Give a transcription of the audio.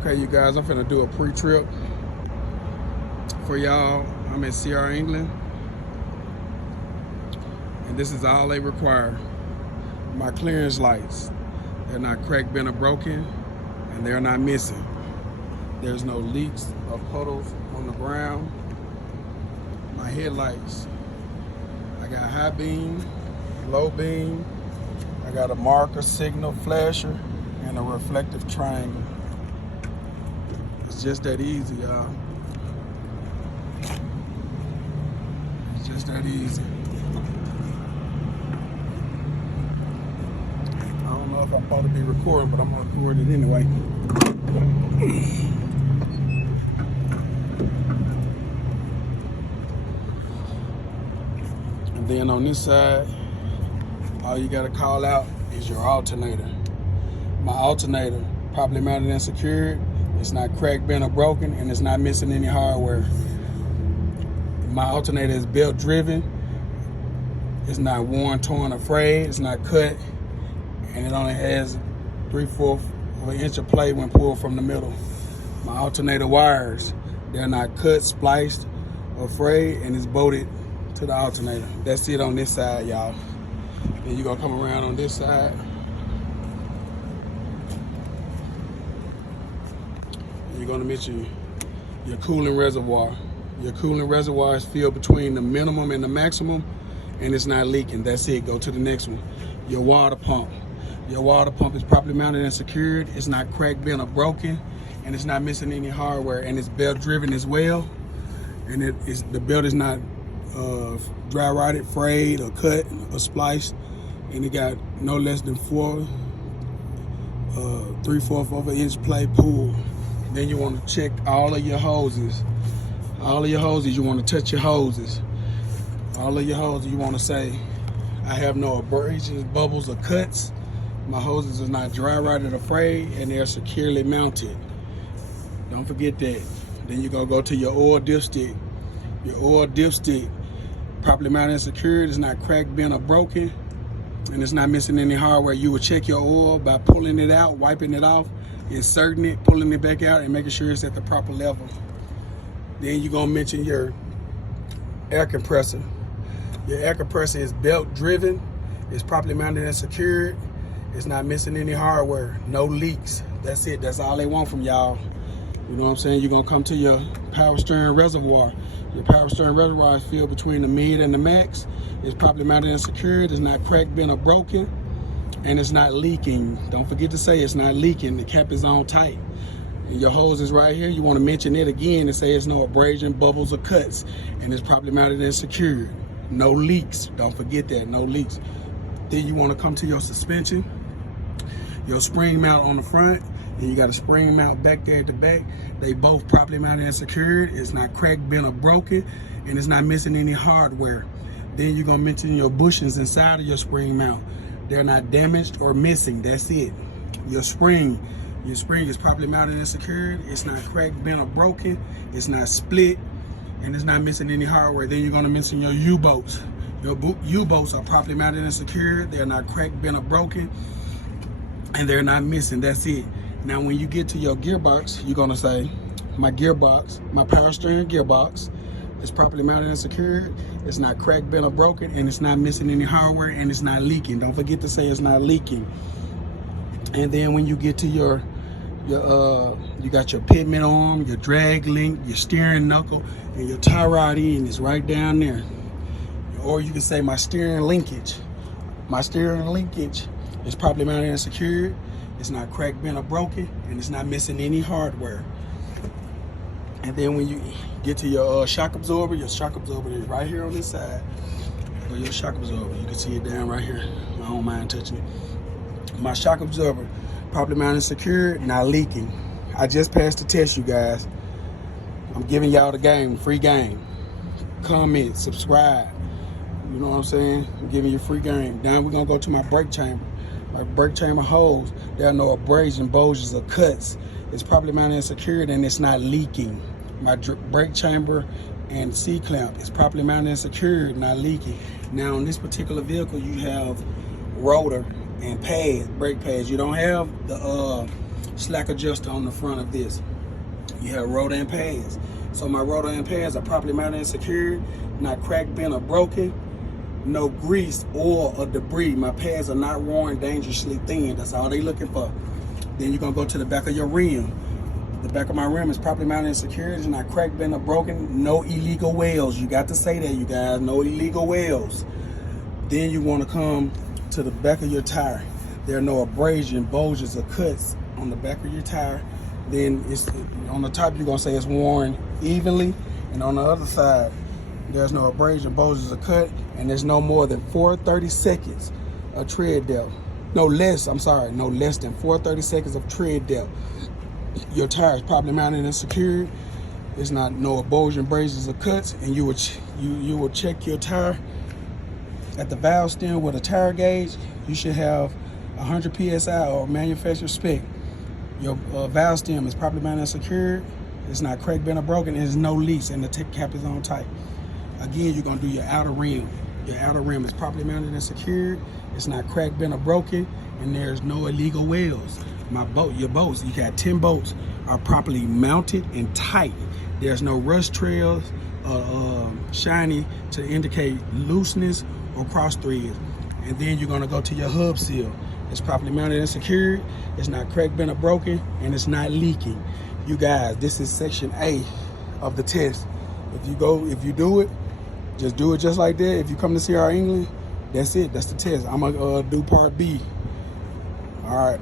Okay, you guys, I'm finna do a pre-trip for y'all. I'm in CR England, and this is all they require. My clearance lights. They're not cracked, bent, or broken, and they're not missing. There's no leaks or puddles on the ground. My headlights. I got high beam, low beam. I got a marker, signal, flasher, and a reflective triangle. It's just that easy, y'all. It's just that easy. I don't know if I'm supposed to be recording, but I'm gonna record it anyway. And then on this side, all you gotta call out is your alternator. My alternator, properly mounted and secured. It's not cracked, bent, or broken, and it's not missing any hardware. My alternator is belt driven. It's not worn, torn, or frayed. It's not cut, and it only has 3/4 of an inch of play when pulled from the middle. My alternator wires, they're not cut, spliced, or frayed, and it's bolted to the alternator. That's it on this side, y'all. Then you're gonna come around on this side. You're gonna mention your cooling reservoir. Your cooling reservoir is filled between the minimum and the maximum, and it's not leaking. That's it. Go to the next one. Your water pump. Your water pump is properly mounted and secured. It's not cracked, bent, or broken, and it's not missing any hardware. And it's belt driven as well. And the belt is not dry rotted, frayed, or cut, or spliced. And it got no less than 3/4 of an inch play pull. Then you want to check all of your hoses. All of your hoses, you want to touch your hoses. All of your hoses, you want to say, I have no abrasions, bubbles, or cuts. My hoses are not dry rotted or frayed, and they're securely mounted. Don't forget that. Then you're going to go to your oil dipstick. Your oil dipstick, properly mounted and secured. It's not cracked, bent, or broken, and it's not missing any hardware. You will check your oil by pulling it out, wiping it off, inserting it, pulling it back out, and making sure it's at the proper level. Then you're gonna mention your air compressor. Your air compressor is belt driven, it's properly mounted and secured, it's not missing any hardware, no leaks. That's it, that's all they want from y'all. You know what I'm saying? You're gonna come to your power steering reservoir. Your power steering reservoir is filled between the mid and the max. It's properly mounted and secured, it's not cracked, bent, or broken, and it's not leaking. Don't forget to say it's not leaking. The cap is on tight. And your hose is right here. You want to mention it again and say it's no abrasion, bubbles, or cuts, and it's properly mounted and secured. No leaks. Don't forget that, no leaks. Then you want to come to your suspension, your spring mount on the front, and you got a spring mount back there at the back. They both properly mounted and secured. It's not cracked, bent, or broken, and it's not missing any hardware. Then you're gonna mention your bushings inside of your spring mount. They're not damaged or missing. That's it. Your spring is properly mounted and secured. It's not cracked, bent, or broken. It's not split, and it's not missing any hardware. Then you're gonna mention your U-bolts. Your U-bolts are properly mounted and secured. They're not cracked, bent, or broken, and they're not missing. That's it. Now, when you get to your gearbox, you're gonna say, my gearbox, my power steering gearbox, is properly mounted and secured. It's not cracked, bent, or broken, and it's not missing any hardware, and it's not leaking. Don't forget to say it's not leaking. And then when you get to you got your pitman arm, your drag link, your steering knuckle, and your tie rod end is right down there. Or you can say my steering linkage. My steering linkage is properly mounted and secured. It's not cracked, bent, or broken, and it's not missing any hardware. And then when you get to your shock absorber is right here on this side. Or your shock absorber, you can see it down right here. I don't mind touching it. My shock absorber, properly mounted and secured, not leaking. I just passed the test, you guys. I'm giving y'all the game, free game. Comment, subscribe. You know what I'm saying? I'm giving you free game. Now we're gonna go to my brake chamber. My brake chamber hose, there are no abrasion, bulges, or cuts. It's properly mounted and secured, and it's not leaking. My brake chamber and C-clamp is properly mounted and secured, not leaking. Now on this particular vehicle, you have rotor and pads, brake pads. You don't have the slack adjuster on the front of this. You have rotor and pads. So my rotor and pads are properly mounted and secured, not cracked, bent, or broken. No grease, oil, or debris. My pads are not worn dangerously thin. That's all they looking for. Then you're gonna go to the back of your rim. The back of my rim is properly mounted and secured. It's not cracked, bent, or broken. No illegal welds. You got to say that, you guys. No illegal welds. Then you want to come to the back of your tire. There are no abrasion, bulges, or cuts on the back of your tire. Then it's on the top. You're gonna say it's worn evenly, and on the other side, there's no abrasion, bulges, or cut, and there's no more than 430 seconds of tread depth. No less than 430 seconds of tread depth. Your tire is properly mounted and secured. It's not no abrasion, abrasions, or cuts, and you will check your tire at the valve stem with a tire gauge. You should have 100 psi or manufacturer spec. Your valve stem is properly mounted and secured. It's not cracked, bent, or broken. There's no leaks, and the tip cap is on tight. Again, you're gonna do your outer rim. Your outer rim is properly mounted and secured. It's not cracked, bent, or broken, and there's no illegal welds. Your boats, you got 10 boats, are properly mounted and tight. There's no rust trails, shiny to indicate looseness or cross threads. And then you're gonna go to your hub seal. It's properly mounted and secured. It's not cracked, bent, or broken, and it's not leaking. You guys, this is section A of the test. If you do it, just do it just like that. If you come to see our England, that's it. That's the test. I'm gonna do part B. All right.